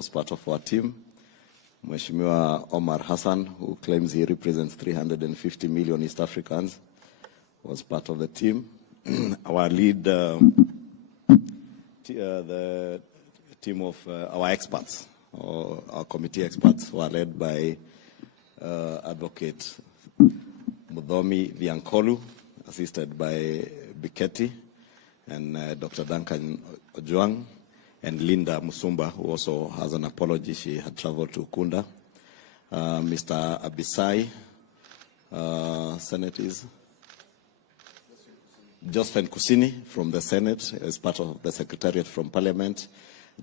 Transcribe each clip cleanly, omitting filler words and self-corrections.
was part of our team. Mheshimiwa Omar Hassan, who claims he represents 350 million East Africans, was part of the team. Our lead, the team of our experts, or our committee experts, were led by Advocate Mudhomi Viankolu, assisted by Biketi, and Dr. Duncan Ojuang, and Linda Musumba, who also has an apology. She had traveled to Kuna. Mr. Abisai, Senate is Josephine Kusini from the Senate, as part of the Secretariat from Parliament.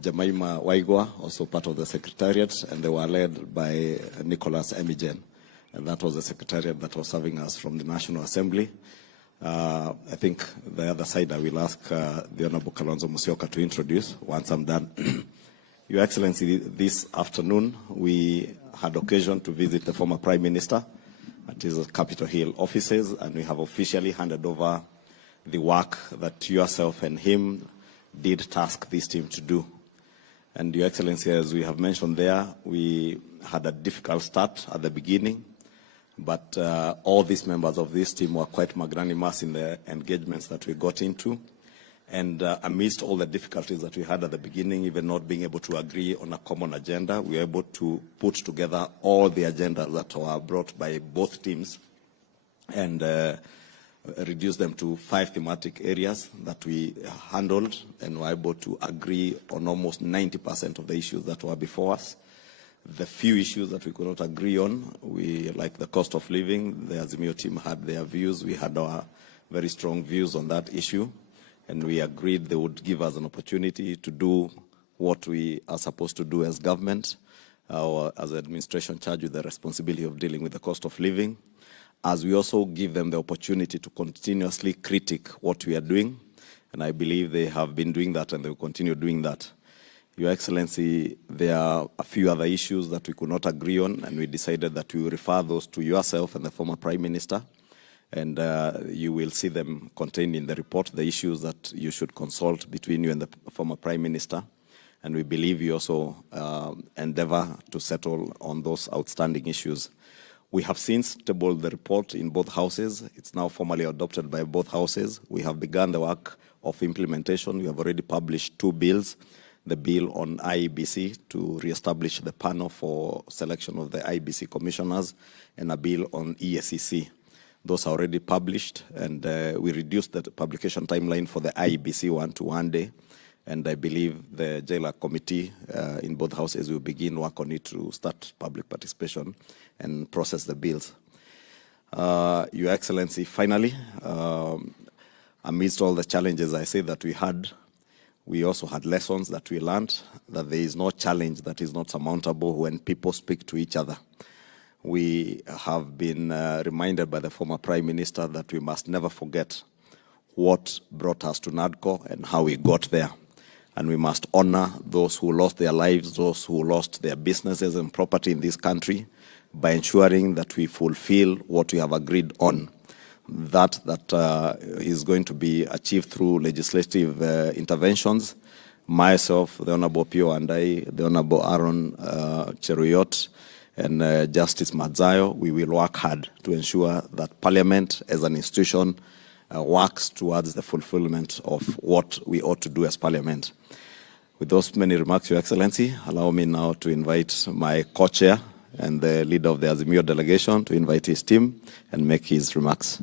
Jemima Waigwa, also part of the Secretariat, and they were led by Nicholas Emigen. And that was the Secretariat that was serving us from the National Assembly. I think the other side I will ask the Honorable Kalonzo Musyoka to introduce once I'm done. Your Excellency, this afternoon we had occasion to visit the former Prime Minister at his Capitol Hill offices, and we have officially handed over the work that yourself and him did task this team to do. And Your Excellency, as we have mentioned there, we had a difficult start at the beginning, but all these members of this team were quite magnanimous in the engagements that we got into. And amidst all the difficulties that we had at the beginning, even not being able to agree on a common agenda, we were able to put together all the agendas that were brought by both teams and reduce them to 5 thematic areas that we handled, and were able to agree on almost 90% of the issues that were before us. The few issues that we could not agree on, like the cost of living, the Azimio team had their views. We had our very strong views on that issue, and we agreed they would give us an opportunity to do what we are supposed to do as government, or as an administration charged with the responsibility of dealing with the cost of living, as we also give them the opportunity to continuously critique what we are doing. And I believe they have been doing that, and they will continue doing that. Your Excellency, there are a few other issues that we could not agree on, and we decided that we will refer those to yourself and the former Prime Minister, and you will see them contained in the report, the issues that you should consult between you and the former Prime Minister. And we believe you also endeavor to settle on those outstanding issues. We have since tabled the report in both houses. It's now formally adopted by both houses. We have begun the work of implementation. We have already published 2 bills. The bill on IEBC to reestablish the panel for selection of the IEBC commissioners, and a bill on EACC. Those are already published, and we reduced the publication timeline for the IEBC one to 1 day. And I believe the Jailer Committee in both houses will begin work on it to start public participation and process the bills. Your Excellency, finally, amidst all the challenges I say that we had, we also had lessons that we learned, that there is no challenge that is not surmountable when people speak to each other. We have been reminded by the former Prime Minister that we must never forget what brought us to NADCO and how we got there. And we must honor those who lost their lives, those who lost their businesses and property in this country, by ensuring that we fulfill what we have agreed on. That is going to be achieved through legislative interventions. Myself, the Honorable Pio and I, the Honorable Aaron Cheruyot, and Justice Madzayo, we will work hard to ensure that Parliament as an institution works towards the fulfillment of what we ought to do as Parliament. With those many remarks, Your Excellency, allow me now to invite my co-chair and the leader of the Azimio delegation to invite his team and make his remarks.